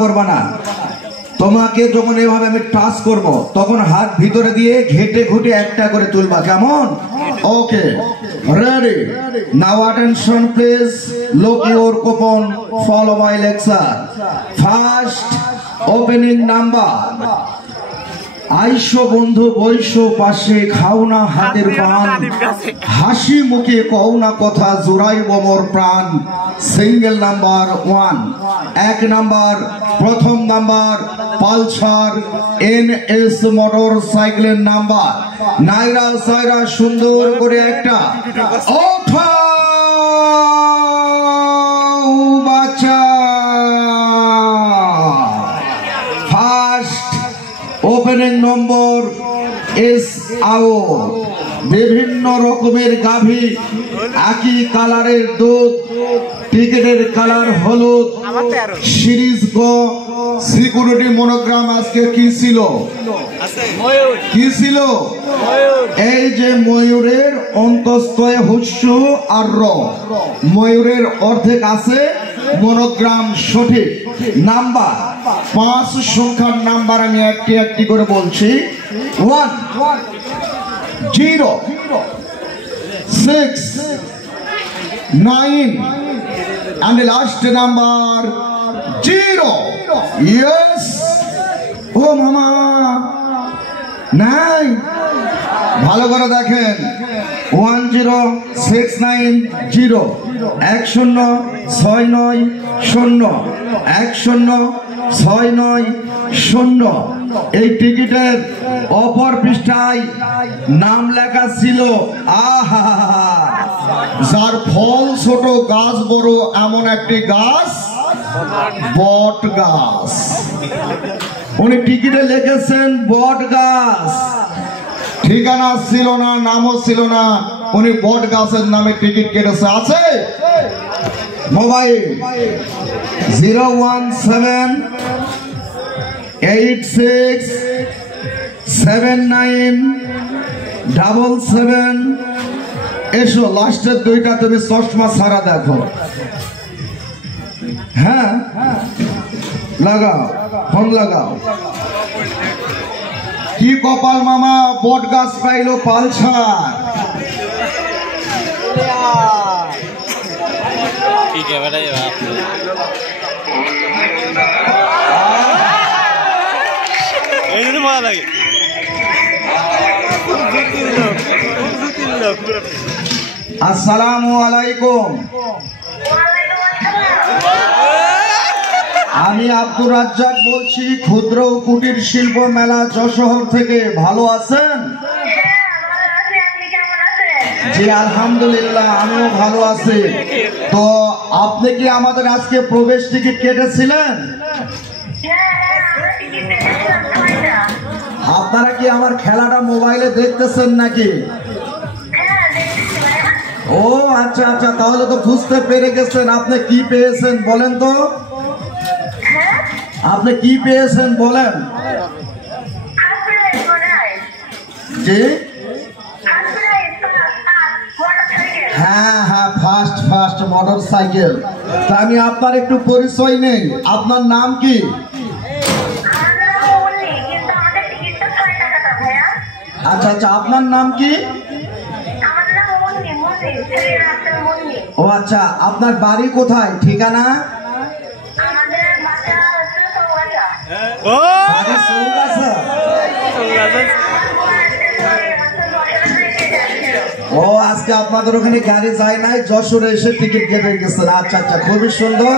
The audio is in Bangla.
করবা না। তোমাকে যখন এভাবে আমি টাচ করব তখন হাত ভিতরে দিয়ে ঘেটে ঘুটে একটা করে তুলবা, কেমন? Okay, ready? Now attention please, look your coupon, follow my lecture. First opening number. আইসো বন্ধু বৈশো পাশে, খাও না হাতের পান, হাসি মুখে কও না কথা, জোড়াইব মোর প্রাণ। সিঙ্গেল নাম্বার 1, এক নাম্বার, প্রথম নাম্বার পালসার NS মোটর সাইকেলের নাম্বার। নাইরা সাইরা সুন্দর করে একটা বাচ্চা। ফার্স্ট ওপেনিং নম্বর এস আও। বিভিন্ন রকমের গাভী, একই কালারের দুধ, টিকেটের কালার হলুদ, সিরিজ গ, সিকিউরিটি মনোগ্রাম। আজকে কি ছিল? কি ছিল? এই যে ময়ূরের অন্তস্তয়ে হুস্যু আর র, ময়ূরের অর্ধেক আছে, মনোগ্রাম সঠিক। নাম্বার 5 সংখ্যার নাম্বার আমি একটি একটি করে বলছি। 1 0 6 9 and the last number 0. Yes. ও মামা নাই, ভালো করে দেখেন। 1 0 6 9 0 1 0 6 9 0 1 0 6 9 0। এই টিকিটের অপর পৃষ্ঠায় নাম লেখা ছিল। আহা, যার ফল ছোট গাছ বড় এমন একটি গাছ, বট গাছ। উনি টিকিটে লিখেছেন বট গাছ, ঠিকানা ছিল না, নামও ছিল না, উনি বট গাছের নামে টিকিট কেটেছে। আছে মোবাইল 017 86 79 77। এসো, লাস্টের দুইটা তুমি চশমা ছাড়া দেখো। হ্যাঁ, লাগাও, ফোন লাগাও। কি কপাল মামা, বট গাছ পাইলো পালসার। আসসালামু আলাইকুম। আমি আব্দুর রাজ্জাক বলছি, ক্ষুদ্র ও কুটির শিল্প মেলা যশোহর থেকে। ভালো আছেন? জি আলহামদুলিল্লাহ, আমিও ভালো আছি। তো আপনি কি আমাদের আজকে প্রবেশ টিকিট কেটেছিলেন? আপনারা কি আমার খেলাটা মোবাইলে দেখতেছেন নাকি? ও আচ্ছা আচ্ছা, তাহলে তো বুঝতে পেরে গেছেন। আপনি কি পেয়েছেন বলেন তো? আপনি কি পেয়েছেন বলেন? জি হ্যাঁ হ্যাঁ, ফার্স্ট মোটর সাইকেল। তা আমি আপনার একটু পরিচয় নেই। আপনার নাম কি? আচ্ছা আচ্ছা, আপনার নাম কি? ও আচ্ছা, আপনার বাড়ি কোথায়, ঠিকানা? ও আজকে আপনাদের ওখানে গাড়ি যায় নাই, যশোরে এসে টিকিট কেটে গেছেন। আচ্ছা আচ্ছা, খুবই সুন্দর।